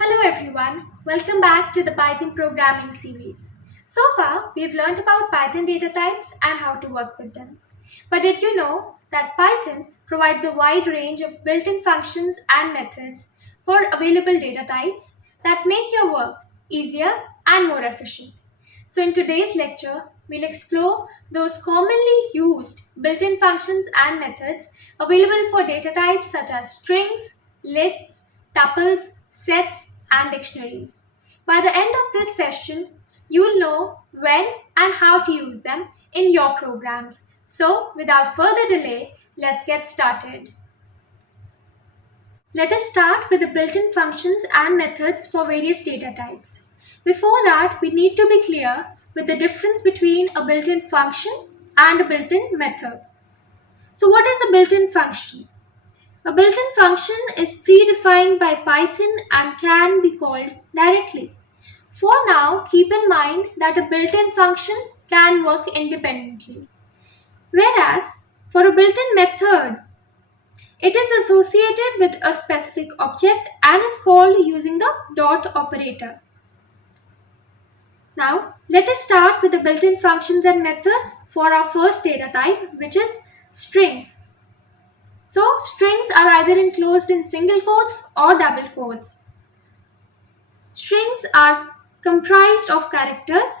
Hello everyone, welcome back to the Python programming series. So far, we've learned about Python data types and how to work with them. But did you know that Python provides a wide range of built-in functions and methods for available data types that make your work easier and more efficient? So in today's lecture, we'll explore those commonly used built-in functions and methods available for data types such as strings, lists, tuples, sets, and dictionaries. By the end of this session, you'll know when and how to use them in your programs. So, without further delay, let's get started. Let us start with the built-in functions and methods for various data types. Before that, we need to be clear with the difference between a built-in function and a built-in method. So what is a built-in function? A built-in function is predefined by Python and can be called directly. For now, keep in mind that a built-in function can work independently. Whereas, for a built-in method, it is associated with a specific object and is called using the dot operator. Now, let us start with the built-in functions and methods for our first data type, which is strings. So, strings are either enclosed in single quotes or double quotes. Strings are comprised of characters,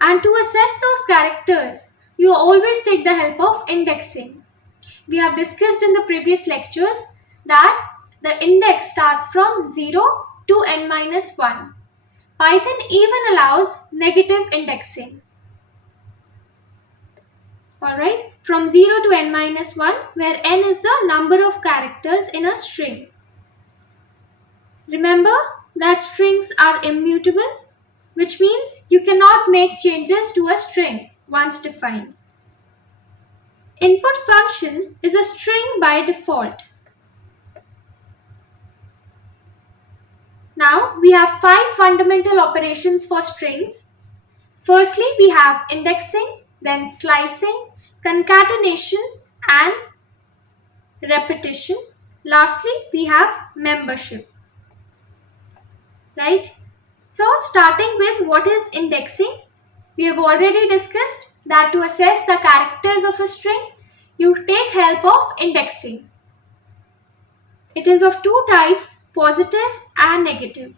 and to assess those characters, you always take the help of indexing. We have discussed in the previous lectures that the index starts from 0 to n-1. Python even allows negative indexing. Alright, from 0 to n-1, where n is the number of characters in a string. Remember that strings are immutable, which means you cannot make changes to a string once defined. Input function is a string by default. Now we have 5 fundamental operations for strings. Firstly, we have indexing, then slicing, concatenation and repetition. Lastly, we have membership. Right? So starting with what is indexing, we have already discussed that to assess the characters of a string, you take help of indexing. It is of two types, positive and negative.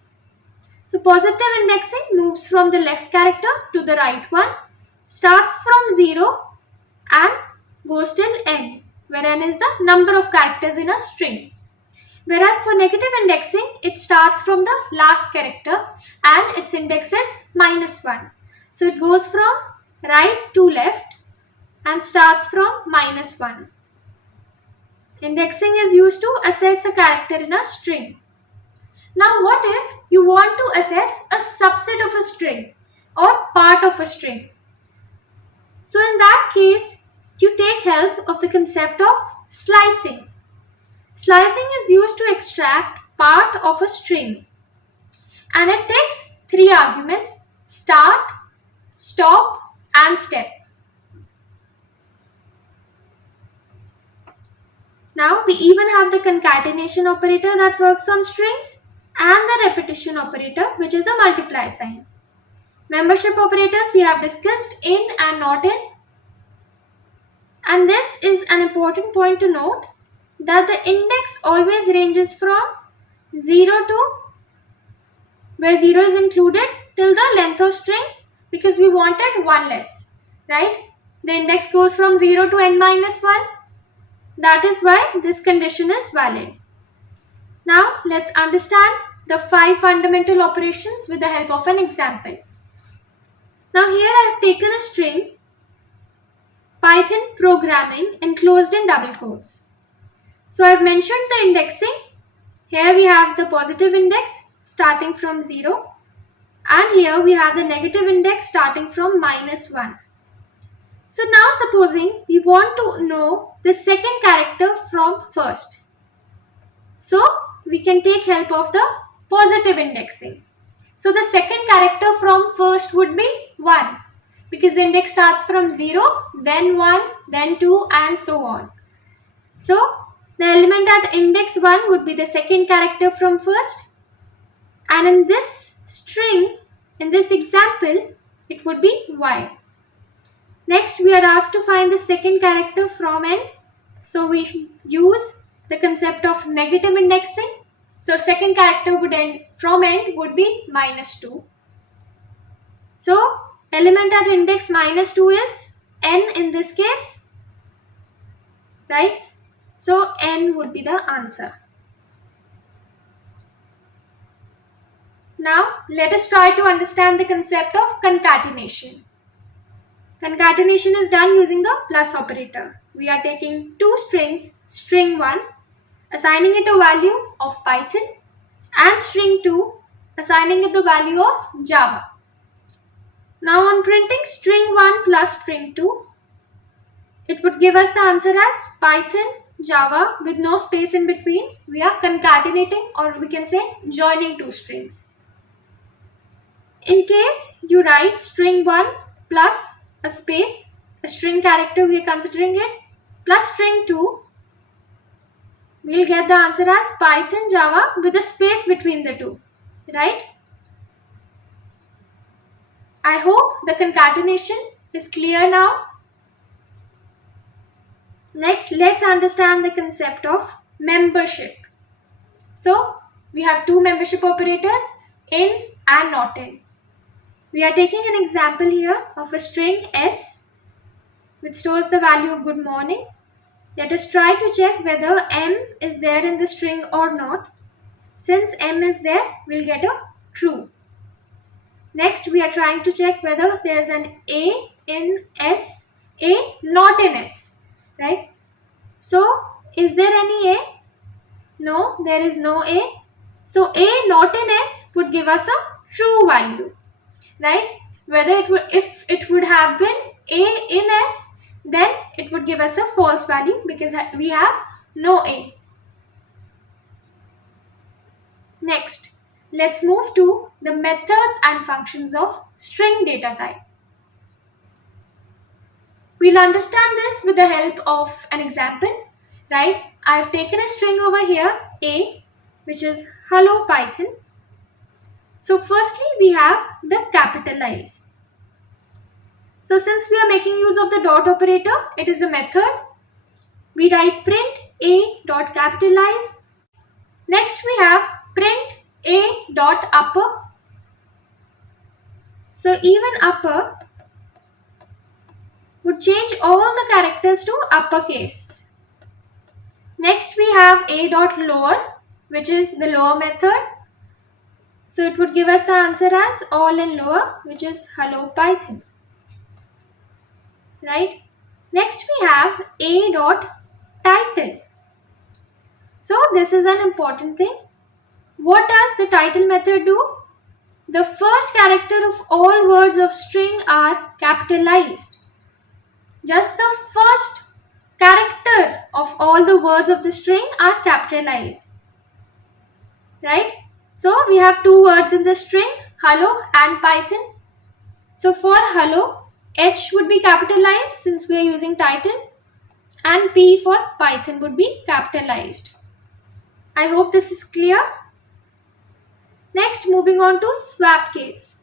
So positive indexing moves from the left character to the right one, starts from 0 and goes till n, where n is the number of characters in a string. Whereas for negative indexing, it starts from the last character and its index is -1. So it goes from right to left and starts from -1. Indexing is used to assess a character in a string. Now what if you want to assess a subset of a string or part of a string? So in that case, you take help of the concept of slicing. Slicing is used to extract part of a string, and it takes 3 arguments: start, stop and step. Now we even have the concatenation operator that works on strings and the repetition operator, which is a multiply sign. Membership operators we have discussed in and not in. And this is an important point to note, that the index always ranges from 0 to, where 0 is included, till the length of string, because we wanted one less, right? The index goes from 0 to n-1. That is why this condition is valid. Now let's understand the 5 fundamental operations with the help of an example. Now here I have taken a string Python programming enclosed in double quotes. So I have mentioned the indexing. Here we have the positive index starting from 0, and here we have the negative index starting from -1. So now supposing we want to know the second character from first. So we can take help of the positive indexing. So the second character from first would be 1, because the index starts from 0, then 1, then 2 and so on. So the element at index 1 would be the second character from first. and in this string, in this example, it would be y. Next, we are asked to find the second character from n. So we use the concept of negative indexing. So second character would end from n would be -2. So element at index -2 is n in this case, right? So n would be the answer. Now let us try to understand the concept of concatenation. Concatenation is done using the plus operator. We are taking two strings, string 1, assigning it a value of Python, and string 2, assigning it the value of Java. Now on printing string 1 plus string 2, it would give us the answer as Python, Java with no space in between. We are concatenating, or we can say joining two strings. In case you write string 1 plus a space, a string character we are considering it, plus string 2, we'll get the answer as Python, Java with a space between the two, right? I hope the concatenation is clear now. Next, let's understand the concept of membership. So, we have two membership operators, in and not in. We are taking an example here of a string s which stores the value of good morning. Let us try to check whether m is there in the string or not. Since m is there, we'll get a true. Next, we are trying to check whether there is an a in s, a not in s, right? So, is there any a? No, there is no a. So, a not in s would give us a true value, right? Whether it would, if it would have been a in s, then it would give us a false value because we have no a. Next, let's move to the methods and functions of string data type. We'll understand this with the help of an example, right? I've taken a string over here, a, which is hello Python. So firstly, we have the capitalize. So since we are making use of the dot operator, it is a method. We write print a dot capitalize. Next we have print a dot upper. So even upper would change all the characters to uppercase. Next we have a dot lower, which is the lower method. So it would give us the answer as all in lower, which is hello Python. Right? Next we have a dot title. So this is an important thing. What does the title method do? The first character of all words of string are capitalized. Just the first character of all the words of the string are capitalized. Right? So we have two words in the string, hello and Python. So for hello, H would be capitalized since we are using title, and P for Python would be capitalized. I hope this is clear. Next, moving on to swap case.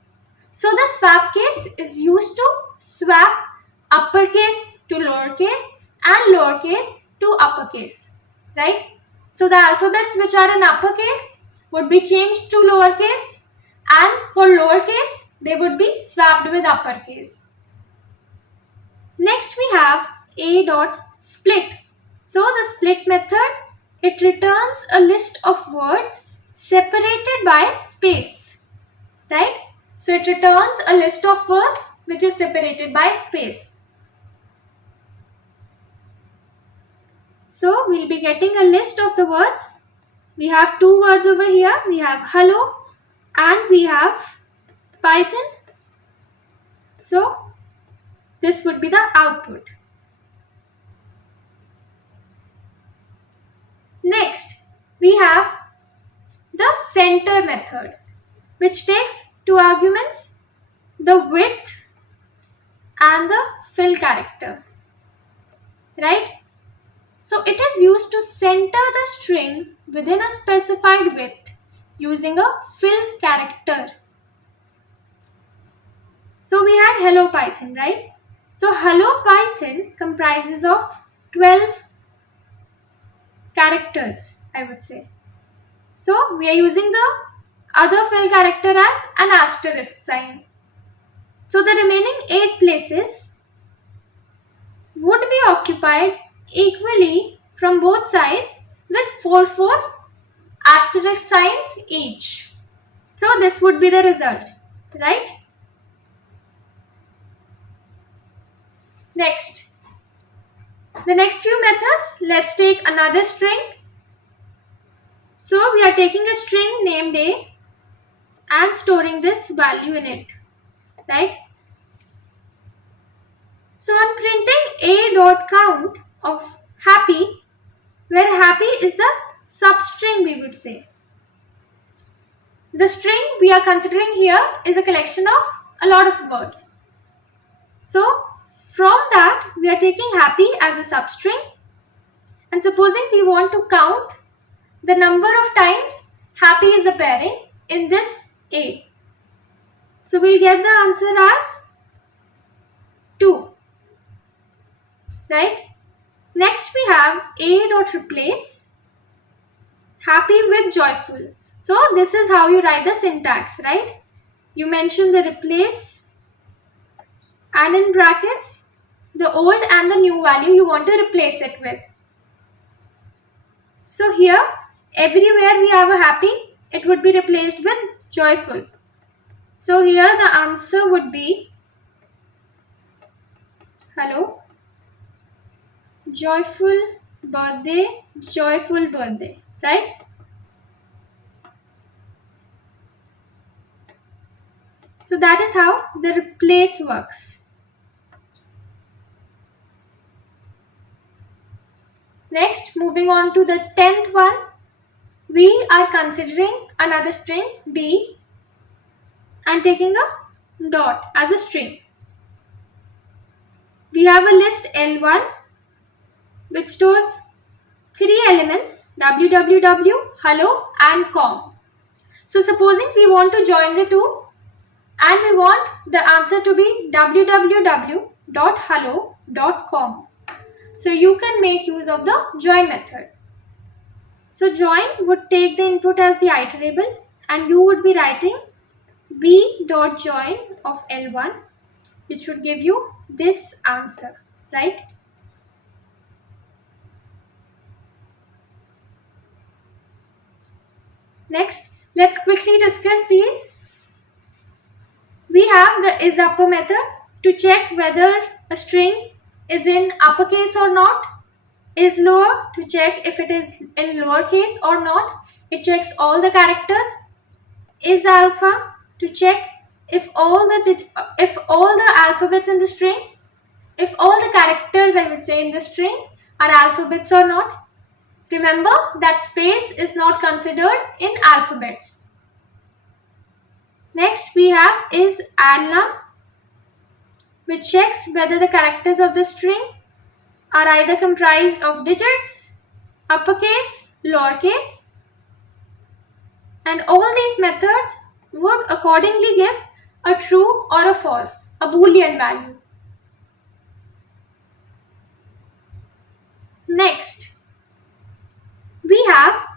So the swap case is used to swap uppercase to lowercase and lowercase to uppercase, right? So the alphabets which are in uppercase would be changed to lowercase, and for lowercase they would be swapped with uppercase. Next we have a dot split. So the split method, it returns a list of words separated by space, right? So it returns a list of words which is separated by space. So we'll be getting a list of the words. We have two words over here. We have hello and we have Python. So this would be the output. Next, we have the center method, which takes two arguments, the width and the fill character, right? So it is used to center the string within a specified width using a fill character. So we had Hello Python, right? So Hello Python comprises of 12 characters, I would say. So we are using the other fill character as an asterisk sign. So the remaining 8 places would be occupied equally from both sides with 4 asterisk signs each. So this would be the result, right? Next, the next few methods, let's take another string. So we are taking a string named A and storing this value in it, right? So on printing a.count of happy, where happy is the substring, we would say. The string we are considering here is a collection of a lot of words. So from that we are taking happy as a substring, and supposing we want to count the number of times happy is appearing in this A. So we'll get the answer as 2. Right? Next we have a.replace happy with joyful. So this is how you write the syntax, right? You mention the replace and in brackets the old and the new value you want to replace it with. So here everywhere we have a happy, it would be replaced with joyful. So here the answer would be hello, joyful birthday, right? So that is how the replace works. Next, moving on to the 10th one, we are considering another string B and taking a dot as a string. We have a list L1 which stores 3 elements www, hello and com. So supposing we want to join the two and we want the answer to be www.hello.com. So you can make use of the join method. So join would take the input as the iterable and you would be writing b.join of L1, which would give you this answer, right? Next, let's quickly discuss these. We have the isUpper method to check whether a string is in uppercase or not. IsLower to check if it is in lowercase or not. It checks all the characters. IsAlpha to check if all the alphabets in the string, if all the characters I would say in the string are alphabets or not. Remember that space is not considered in alphabets. Next we have isAddNum, which checks whether the characters of the string are either comprised of digits, uppercase, lowercase, and all these methods would accordingly give a true or a false, a boolean value. Next, we have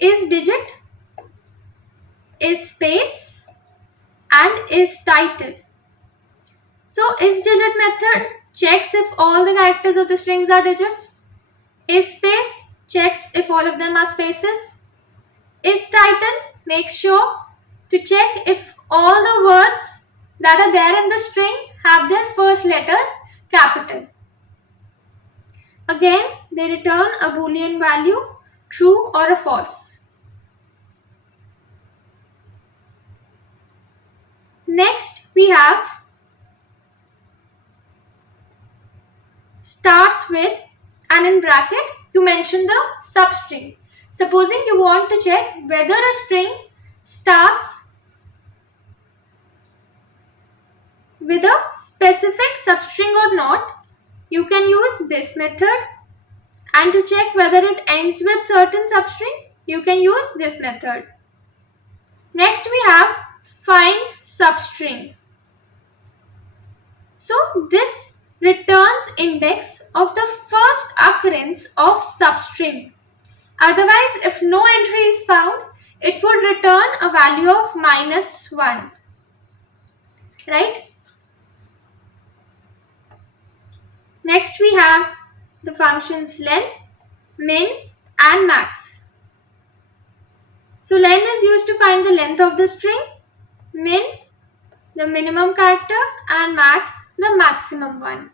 isDigit, isSpace, and isTitle. So isDigit method checks if all the characters of the strings are digits. isSpace checks if all of them are spaces. isTitle makes sure to check if all the words that are there in the string have their first letters capital. Again, they return a boolean value, true or a false. Next, we have starts with and in bracket you mention the substring. Supposing you want to check whether a string starts with a specific substring or not, you can use this method, and to check whether it ends with certain substring, you can use this method. Next we have find substring. So this returns index of the first occurrence of substring. Otherwise, if no entry is found, it would return a value of -1. Right? Next we have the functions len, min and max. So len is used to find the length of the string, min the minimum character and max the maximum one.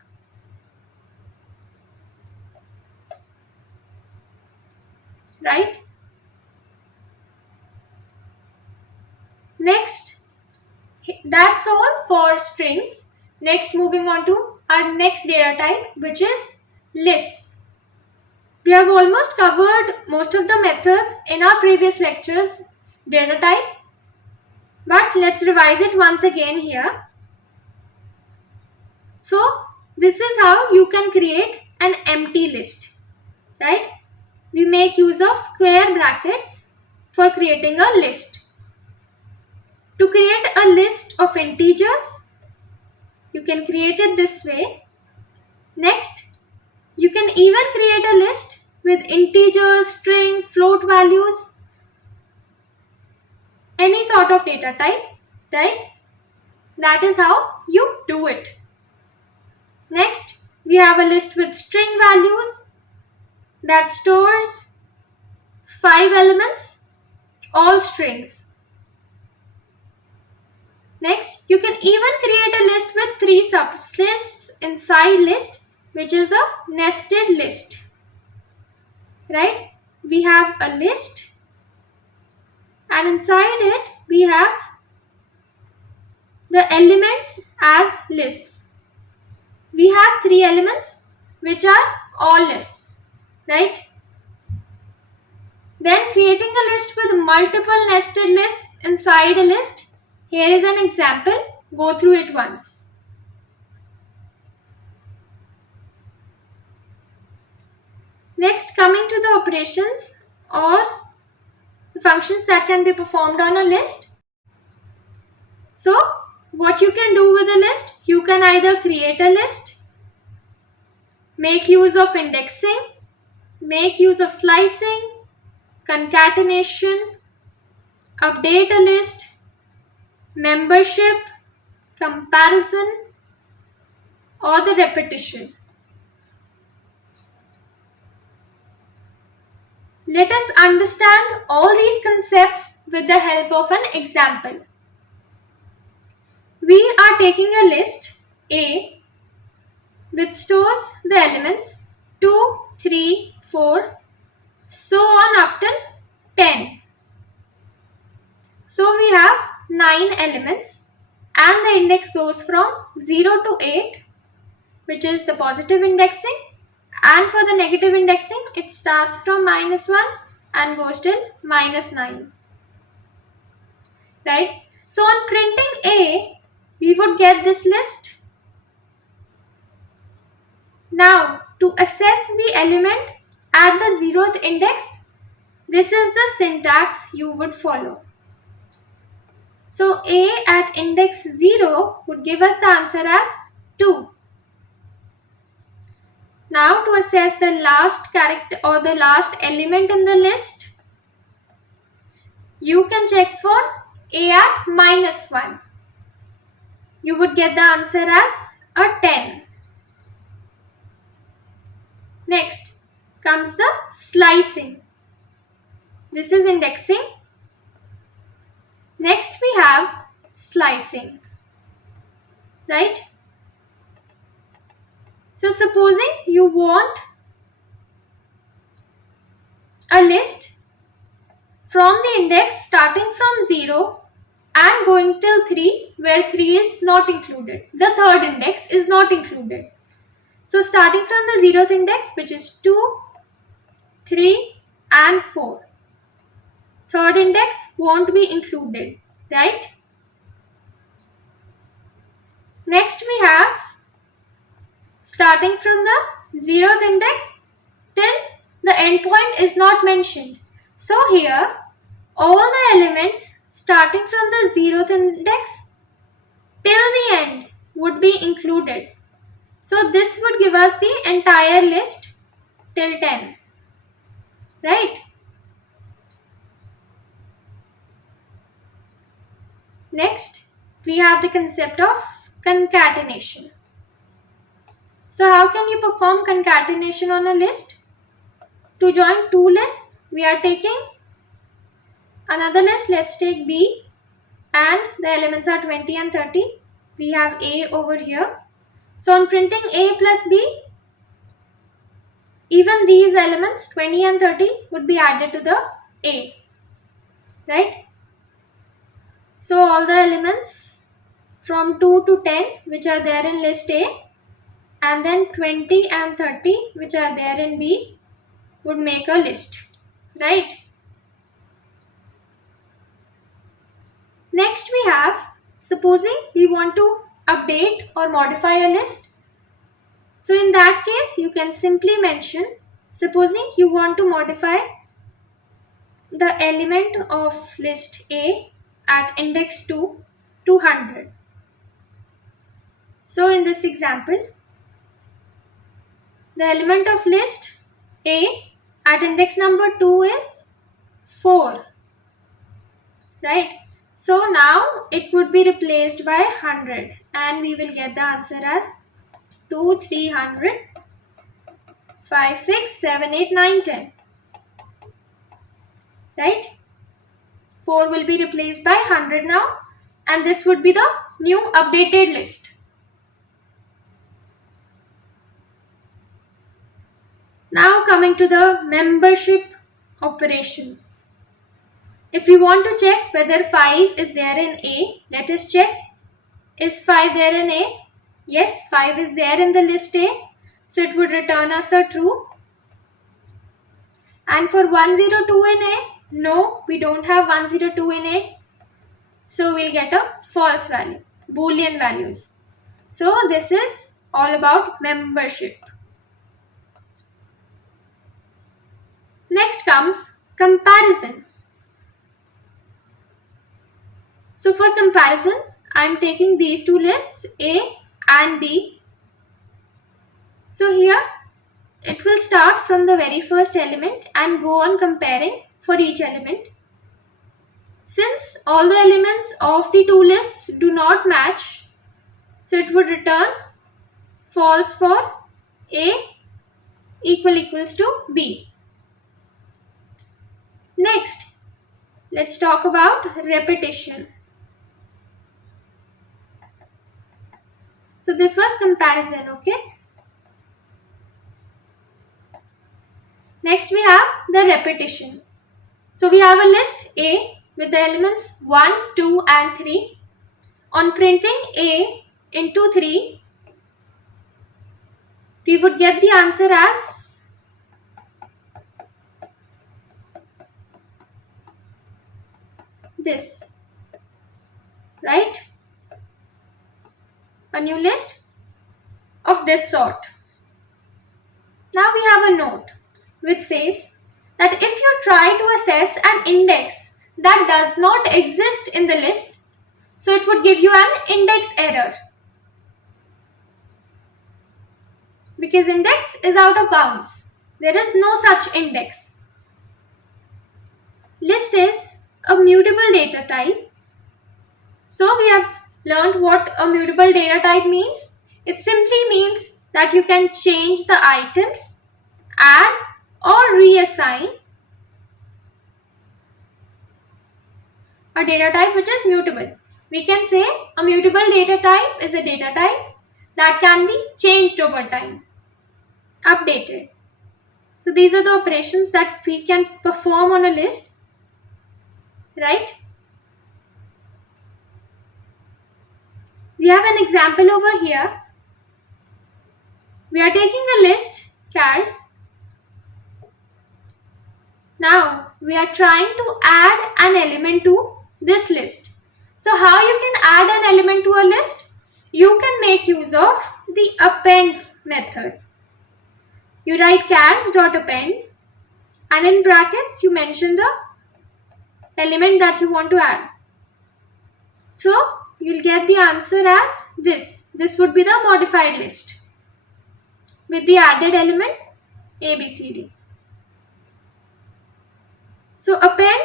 Right? Next, that's all for strings. Next, moving on to our next data type, which is lists. We have almost covered most of the methods in our previous lectures, data types, but let's revise it once again here. So this is how you can create an empty list, right? We make use of square brackets for creating a list. To create a list of integers, you can create it this way. Next, you can even create a list with integers, string, float values, any sort of data type, right? That is how you do it. Next, we have a list with string values that stores 5 elements, all strings. Next, you can even create a list with 3 sublists inside list, which is a nested list. Right? We have a list and inside it we have the elements as lists. We have 3 elements which are all lists. Right? Then creating a list with multiple nested lists inside a list. Here is an example. Go through it once. Next, coming to the operations or the functions that can be performed on a list. So, what you can do with a list? You can either create a list, make use of indexing, make use of slicing, concatenation, update a list, membership, comparison, or the repetition. Let us understand all these concepts with the help of an example. We are taking a list A which stores the elements 2, 3, 4, so on up till 10. So we have 9 elements and the index goes from 0 to 8, which is the positive indexing, and for the negative indexing it starts from -1 and goes till -9. Right? So on printing A, we would get this list. Now to assess the element at the 0th index, this is the syntax you would follow. So A at index 0 would give us the answer as 2. Now to assess the last character or the last element in the list, you can check for A at -1. You would get the answer as a 10. Next comes the slicing. This is indexing. Next we have slicing. Right? So supposing you want a list from the index starting from 0 and going till 3, where 3 is not included. The third index is not included. So starting from the 0th index, which is 2, 3 and 4. Third index won't be included, right? Next we have starting from the 0th index till the endpoint is not mentioned. So here all the elements starting from the 0th index till the end would be included. So this would give us the entire list till 10, right? Next, we have the concept of concatenation. So how can you perform concatenation on a list? To join two lists, we are taking another list. Let's take B and the elements are 20 and 30. We have A over here. So on printing A plus B, even these elements 20 and 30 would be added to the A, right? So all the elements from 2 to 10 which are there in list A and then 20 and 30 which are there in B would make a list, right? Next we have, supposing we want to update or modify a list. So in that case you can simply mention, supposing you want to modify the element of list A at index 2 to 100. So in this example, the element of list A at index number 2 is 4, right? So now it would be replaced by 100 and we will get the answer as 2, 300, 5, 6, 7, 8, 9, 10, right? 4 will be replaced by 100 now and this would be the new updated list. Now coming to the membership operations. If we want to check whether 5 is there in A, let us check. Is 5 there in A? Yes, 5 is there in the list A. So it would return us a true. And for 102 in A, no, we don't have 102 in A. So we'll get a false value, Boolean values. So this is all about membership. Next comes comparison. So for comparison, I am taking these two lists, A and B. So here it will start from the very first element and go on comparing for each element. Since all the elements of the two lists do not match, so it would return false for A equals to B. Next, let's talk about repetition. So this was comparison, okay? Next we have the repetition. So we have a list A with the elements 1, 2 and 3. On printing A into 3, we would get the answer as this, right? A new list of this sort. Now we have a note which says that if you try to assess an index that does not exist in the list, so it would give you an index error because index is out of bounds. There is no such index. List is a mutable data type. So we have learned what a mutable data type means. It simply means that you can change the items, add or reassign a data type which is mutable. We can say a mutable data type is a data type that can be changed over time, updated. So these are the operations that we can perform on a list, right? We have an example over here. We are taking a list, cars. Now we are trying to add an element to this list. So how you can add an element to a list? You can make use of the append method. You write cars.append and in brackets you mention the element that you want to add. So you'll get the answer as this. This would be the modified list with the added element A, B, C, D. So append,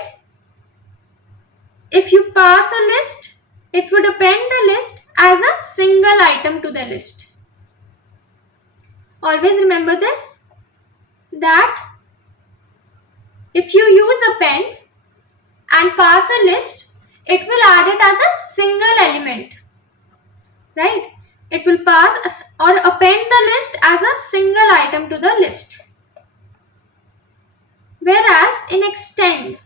if you pass a list, it would append the list as a single item to the list. Always remember this, that if you use append and pass a list, it will add it as a single element, right? It will pass or append the list as a single item to the list. Whereas in extend,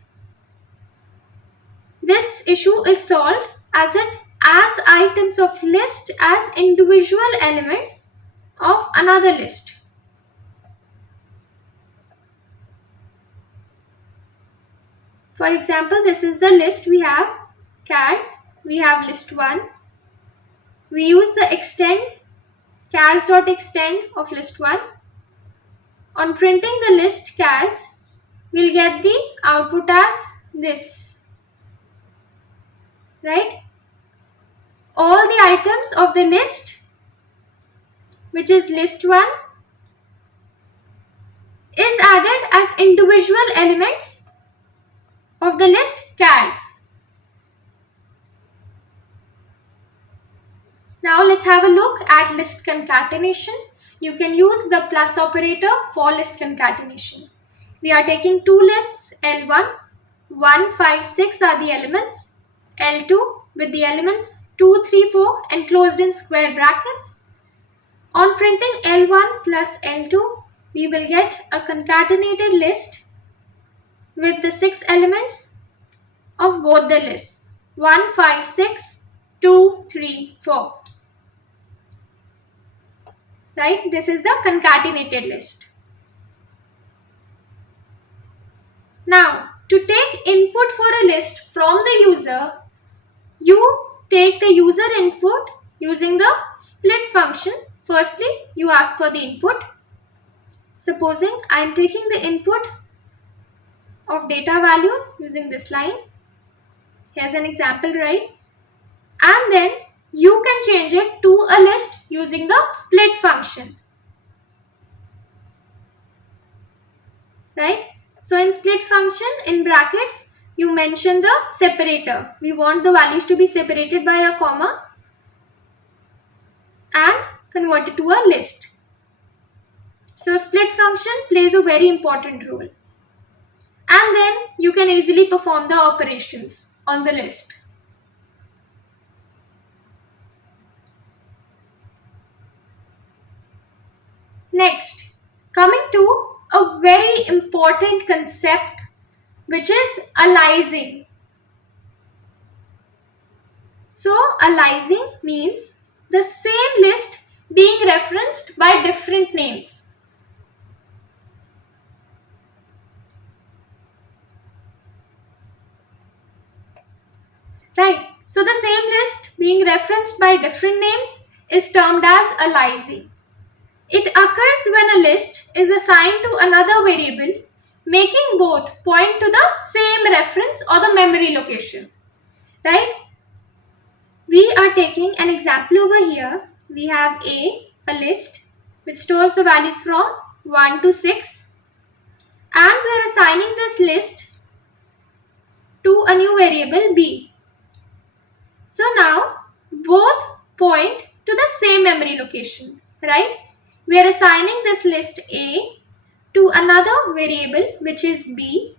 this issue is solved as it adds items of list as individual elements of another list. For example, this is the list. We have chars, we have list 1. We use the extend, chars.extend of list 1. On printing the list chars, we'll get the output as this, right? All the items of the list, which is list 1, is added as individual elements of the list chars. Now let's have a look at list concatenation. You can use the plus operator for list concatenation. We are taking two lists, L1, 1, 5, 6 are the elements, L2 with the elements 2, 3, 4 enclosed in square brackets. On printing L1 plus L2, we will get a concatenated list with the 6 elements of both the lists, 1, 5, 6, 2, 3, 4. Right? This is the concatenated list. Now, to take input for a list from the user, you take the user input using the split function. Firstly, you ask for the input. Supposing I am taking the input of data values using this line. Here's an example, right? And then you can change it to a list using the split function. Right? So in split function, in brackets, you mention the separator. We want the values to be separated by a comma and converted to a list. So split function plays a very important role. And then you can easily perform the operations on the list. Next, coming to a very important concept, which is aliasing. So aliasing means the same list being referenced by different names. Right. So the same list being referenced by different names is termed as aliasing. It occurs when a list is assigned to another variable, making both point to the same reference or the memory location. Right? We are taking an example over here. We have a list which stores the values from 1 to 6, and we are assigning this list to a new variable b. So now both point to the same memory location, right? We are assigning this list A to another variable which is b,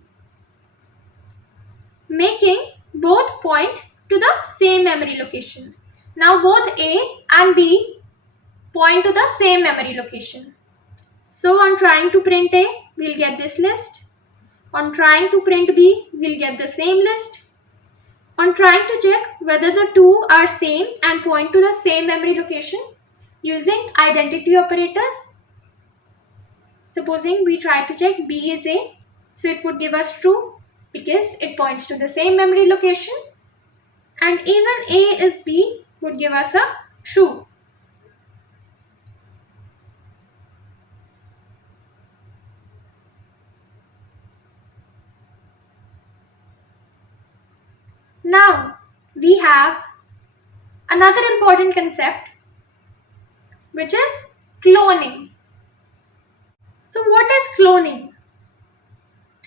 making both point to the same memory location. Now both A and B point to the same memory location. So on trying to print A, we'll get this list. On trying to print B, we'll get the same list. On trying to check whether the two are same and point to the same memory location using identity operators. Supposing we try to check B is A, so it would give us true because it points to the same memory location, and even A is B would give us a true. Now we have another important concept, which is cloning. So what is cloning?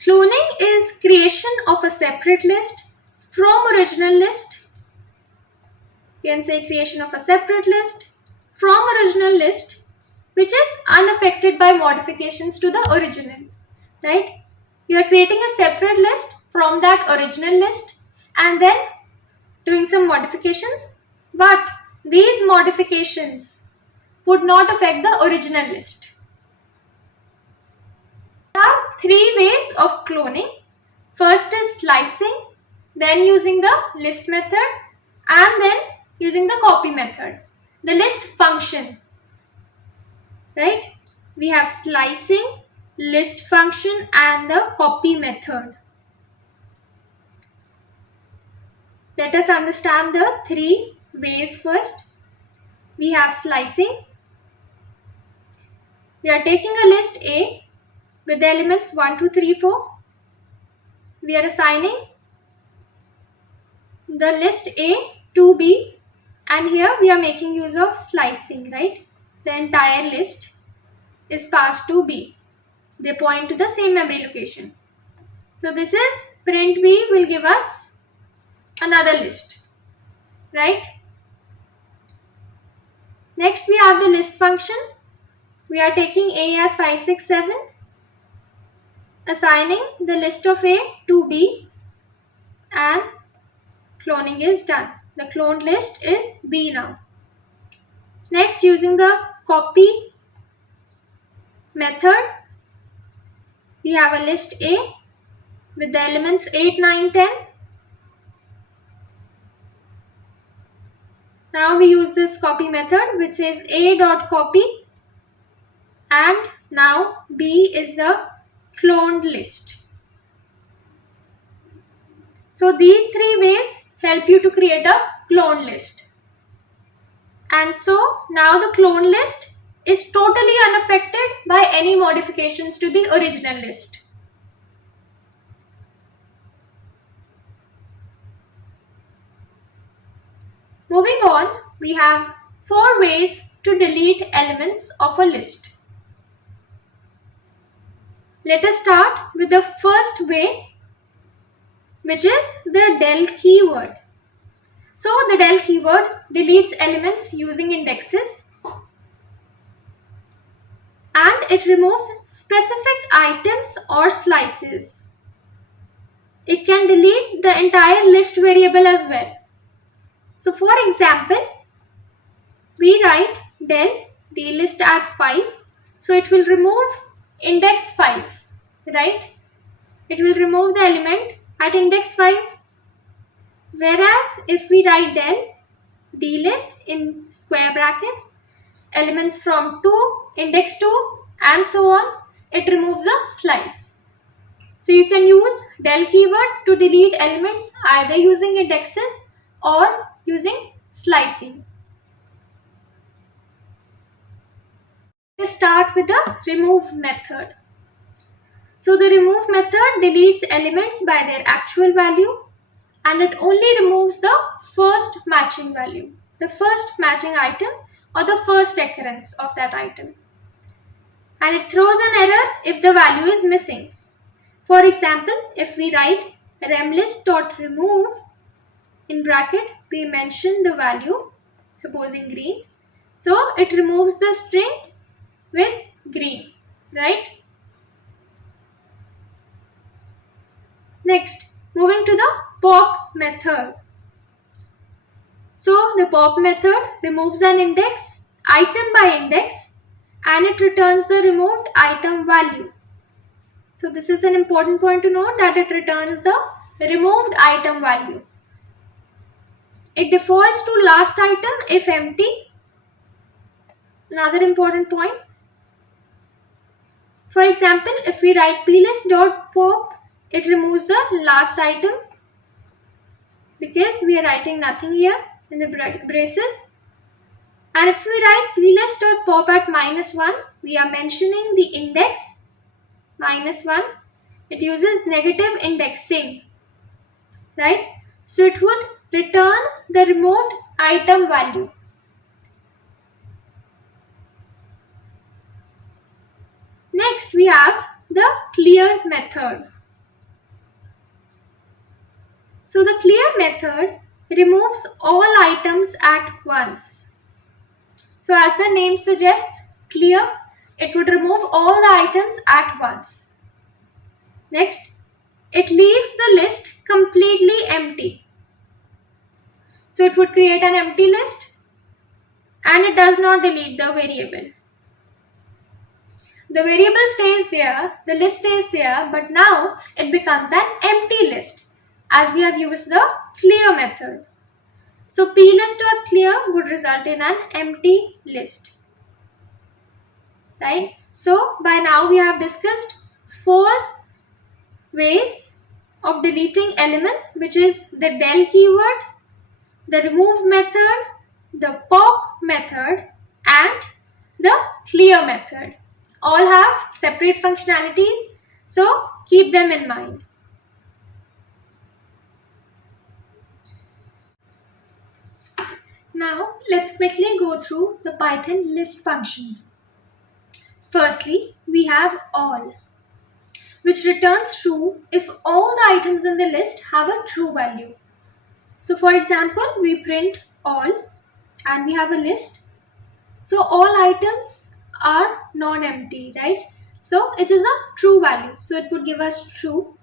Cloning is creation of a separate list from original list. You can say creation of a separate list from original list which is unaffected by modifications to the original, right? You are creating a separate list from that original list and then doing some modifications, but these modifications would not affect the original list. There are three ways of cloning. First is slicing, then using the list method, and then using the copy method, the list function, right? We have slicing, list function, and the copy method. Let us understand the three ways first. We have slicing. We are taking a list A with the elements 1, 2, 3, 4. We are assigning the list A to B, and here we are making use of slicing, right? The entire list is passed to B. They point to the same memory location. So this is print B will give us another list, right? Next we have the list function. We are taking A as 5, 6, 7, assigning the list of A to B, and cloning is done. The cloned list is B now. Next, using the copy method, we have a list A with the elements 8, 9, 10. Now we use this copy method which says A.copy, and now B is the cloned list. So these three ways help you to create a clone list. And so now the clone list is totally unaffected by any modifications to the original list. Moving on, we have 4 ways to delete elements of a list. Let us start with the first way, which is the del keyword. So the del keyword deletes elements using indexes, and it removes specific items or slices. It can delete the entire list variable as well. So for example, we write del dlist at 5, so it will remove index 5, right? It will remove the element at index 5. Whereas if we write del dlist in square brackets, elements from 2, index 2, and so on, it removes a slice. So you can use del keyword to delete elements either using indexes or using slicing. Let's start with the remove method. So the remove method deletes elements by their actual value, and it only removes the first matching value, the first matching item or the first occurrence of that item. And it throws an error if the value is missing. For example, if we write remlist.remove, in bracket we mention the value, supposing green, so it removes the string with green, right? Next, moving to the pop method. So the pop method removes an index, item by index, and it returns the removed item value. So this is an important point to note, that it returns the removed item value. It defaults to last item if empty. Another important point. For example, if we write plist.pop, it removes the last item because we are writing nothing here in the braces. And if we write plist.pop at -1, we are mentioning the index -1. It uses negative indexing, right? So it would return the removed item value. Next, we have the clear method. So the clear method removes all items at once. So as the name suggests, clear, it would remove all the items at once. Next, it leaves the list completely empty. So it would create an empty list and it does not delete the variable. The variable stays there, the list stays there, but now it becomes an empty list as we have used the clear method. So plist.clear would result in an empty list. Right? So by now we have discussed 4 ways of deleting elements, which is the del keyword, the remove method, the pop method, and the clear method. All have separate functionalities, so keep them in mind. Now let's quickly go through the Python list functions. Firstly, we have all, which returns true if all the items in the list have a true value. So for example, we print all and we have a list. So all items are non-empty, right? So it is a true value. So it would give us true.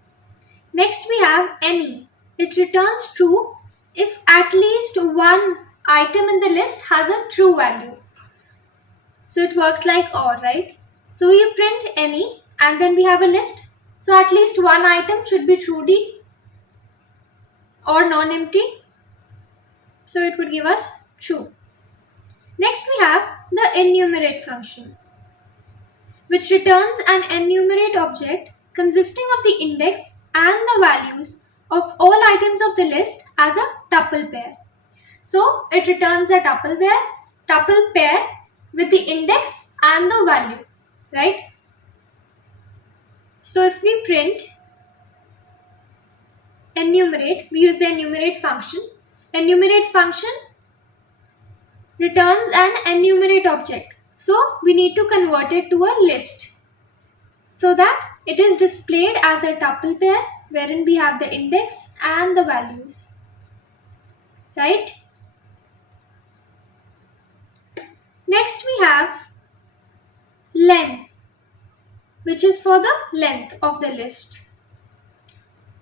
Next we have any. It returns true if at least one item in the list has a true value. So it works like OR, right? So we print any and then we have a list. So at least one item should be truly or non-empty. So it would give us true. Next we have the enumerate function, which returns an enumerate object consisting of the index and the values of all items of the list as a tuple pair. So it returns a tuple pair with the index and the value, right? So if we print enumerate, we use the enumerate function. Enumerate function returns an enumerate object. So we need to convert it to a list so that it is displayed as a tuple pair wherein we have the index and the values, right? Next we have len, which is for the length of the list.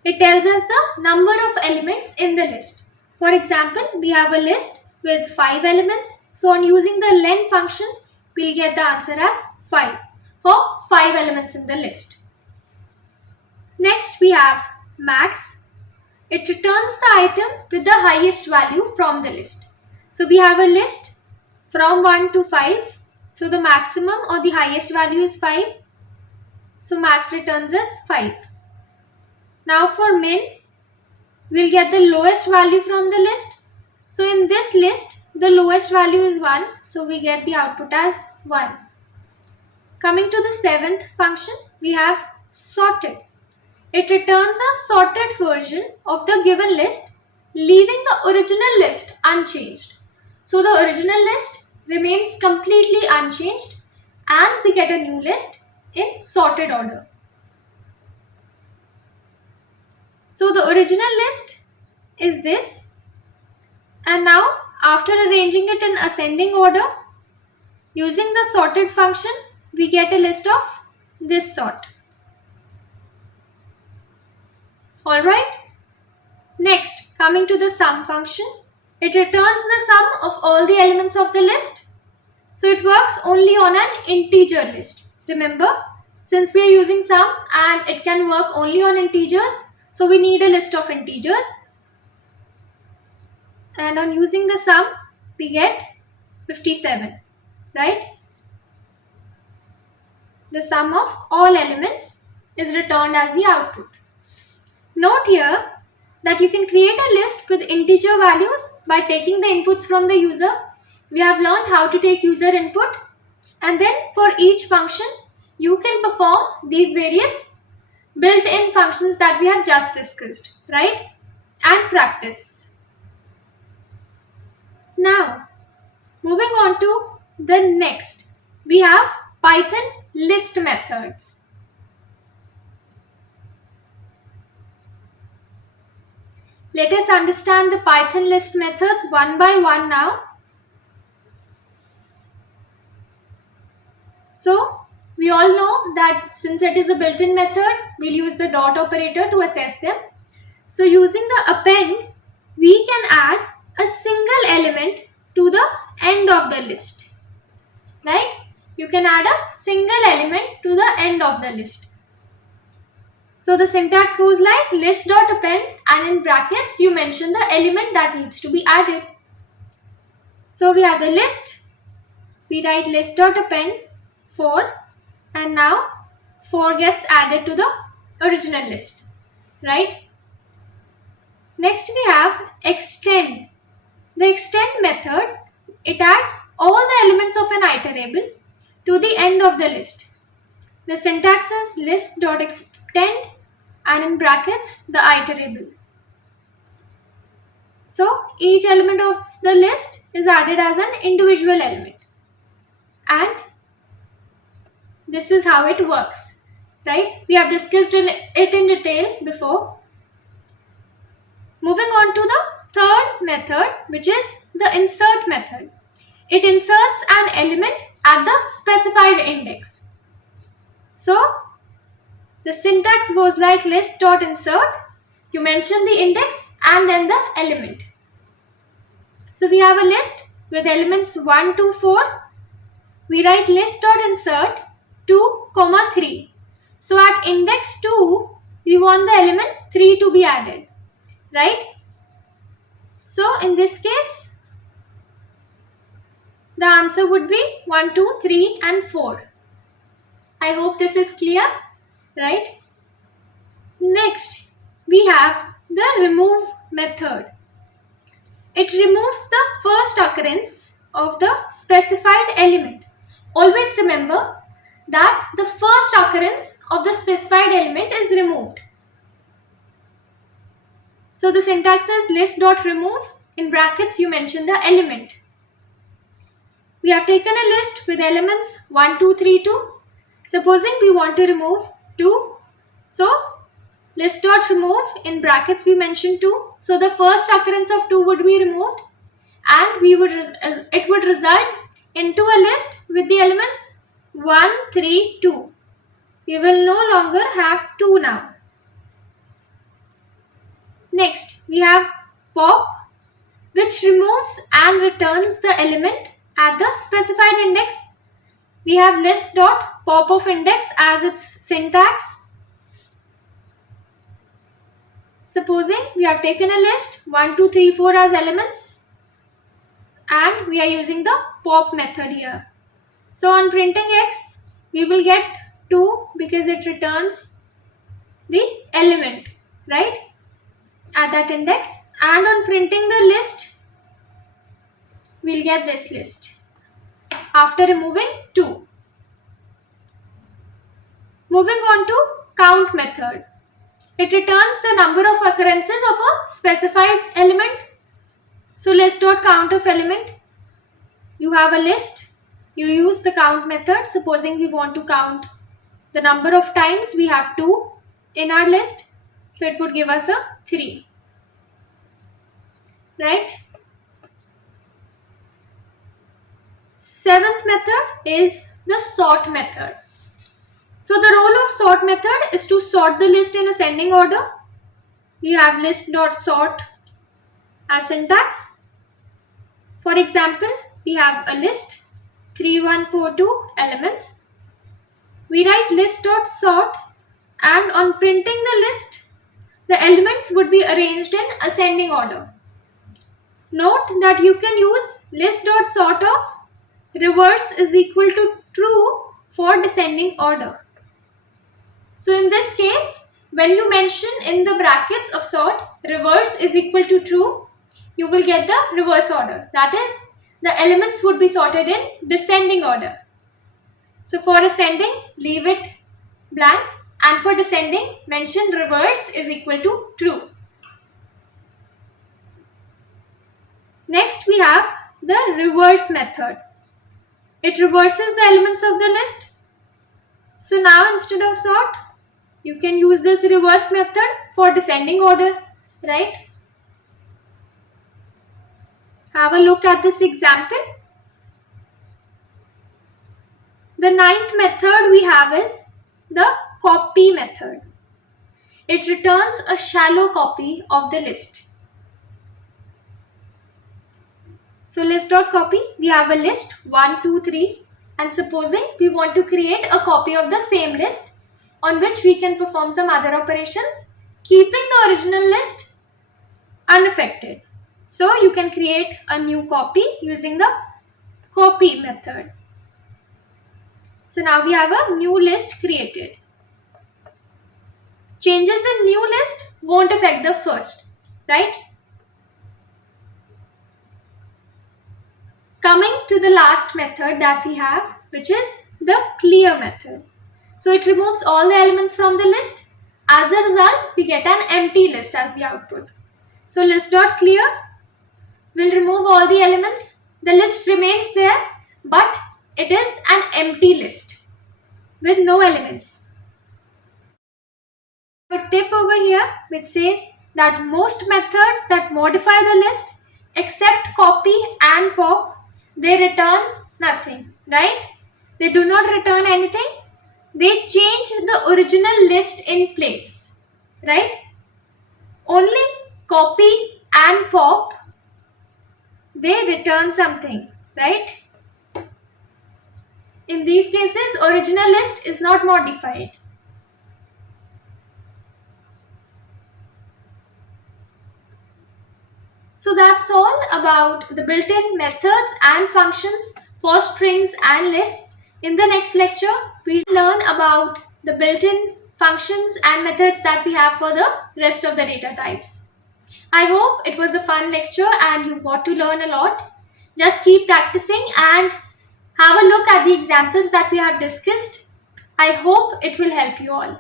It tells us the number of elements in the list. For example, we have a list with 5 elements. So on using the len function, we'll get the answer as 5 for 5 elements in the list. Next we have max. It returns the item with the highest value from the list. So we have a list from 1 to 5. So the maximum or the highest value is 5. So max returns us 5. Now for min, we'll get the lowest value from the list. So in this list, the lowest value is 1. So we get the output as 1. Coming to the 7th function, we have sorted. It returns a sorted version of the given list, leaving the original list unchanged. So the original list remains completely unchanged and we get a new list in sorted order. So the original list is this, and now after arranging it in ascending order, using the sorted function, we get a list of this sort. Alright, next coming to the sum function, it returns the sum of all the elements of the list. So it works only on an integer list. Remember, since we are using sum and it can work only on integers, so we need a list of integers. And on using the sum, we get 57, right? The sum of all elements is returned as the output. Note here that you can create a list with integer values by taking the inputs from the user. We have learned how to take user input, and then for each function, you can perform these various built-in functions that we have just discussed, right? And practice. Now, moving on to the next, we have Python list methods. Let us understand the Python list methods one by one now. So, we all know that since it is a built-in method, we'll use the dot operator to access them. So, using the append, we can add a single element to the end of the list. Right? You can add a single element to the end of the list. So the syntax goes like list.append, and in brackets you mention the element that needs to be added. So we have the list, we write list.append 4, and now 4 gets added to the original list, right? Next we have extend. The extend method, it adds all the elements of an iterable to the end of the list. The syntax is list.extend and in brackets the iterable. So each element of the list is added as an individual element, and this is how it works, right? We have discussed it in detail before. Moving on to the third method, which is the insert method. It inserts an element at the specified index. So the syntax goes like list.insert. You mention the index and then the element. So we have a list with elements 1 to 4. We write list.insert 2, 3. So at index 2, we want the element 3 to be added, right? So in this case, the answer would be 1, 2, 3 and 4. I hope this is clear, right? Next, we have the remove method. It removes the first occurrence of the specified element. Always remember that the first occurrence of the specified element is removed. So the syntax is list.remove. In brackets, you mention the element. We have taken a list with elements 1, 2, 3, 2. Supposing we want to remove 2. So list.remove, in brackets we mention 2. So the first occurrence of 2 would be removed, and it would result into a list with the elements 1, 3, 2. We will no longer have 2 now. Next, we have pop, which removes and returns the element at the specified index. We have list.popOfIndex as its syntax. Supposing we have taken a list 1, 2, 3, 4 as elements, and we are using the pop method here. So on printing x, we will get 2 because it returns the element, right, at that index. And on printing the list, we'll get this list after removing 2. Moving on to count method. It returns the number of occurrences of a specified element. So list.count of element. You have a list. You use the count method. Supposing we want to count the number of times, we have 2 in our list. So it would give us a 3. Right? Seventh method is the sort method. So the role of sort method is to sort the list in ascending order. We have list.sort as syntax. For example, we have a list 3, 1, 4, 2 elements. We write list.sort, and on printing the list, the elements would be arranged in ascending order. Note that you can use list.sort of reverse is equal to true for descending order. So in this case, when you mention in the brackets of sort reverse is equal to true, you will get the reverse order. That is, the elements would be sorted in descending order. So for ascending, leave it blank, and for descending, mention reverse is equal to true. Next we have the reverse method. It reverses the elements of the list. So now instead of sort, you can use this reverse method for descending order, right? Have a look at this example. The ninth method we have is the copy method. It returns a shallow copy of the list. So list.copy, we have a list 1, 2, 3, and supposing we want to create a copy of the same list on which we can perform some other operations, keeping the original list unaffected. So you can create a new copy using the copy method. So now we have a new list created. Changes in new list won't affect the first, right? Coming to the last method that we have, which is the clear method. So it removes all the elements from the list. As a result, we get an empty list as the output. So list.clear will remove all the elements. The list remains there, but it is an empty list with no elements. A tip over here which says that most methods that modify the list except copy and pop, they return nothing, right? They do not return anything. They change the original list in place, right? Only copy and pop, they return something, right? In these cases, original list is not modified. So that's all about the built-in methods and functions for strings and lists. In the next lecture, we'll learn about the built-in functions and methods that we have for the rest of the data types. I hope it was a fun lecture and you got to learn a lot. Just keep practicing and have a look at the examples that we have discussed. I hope it will help you all.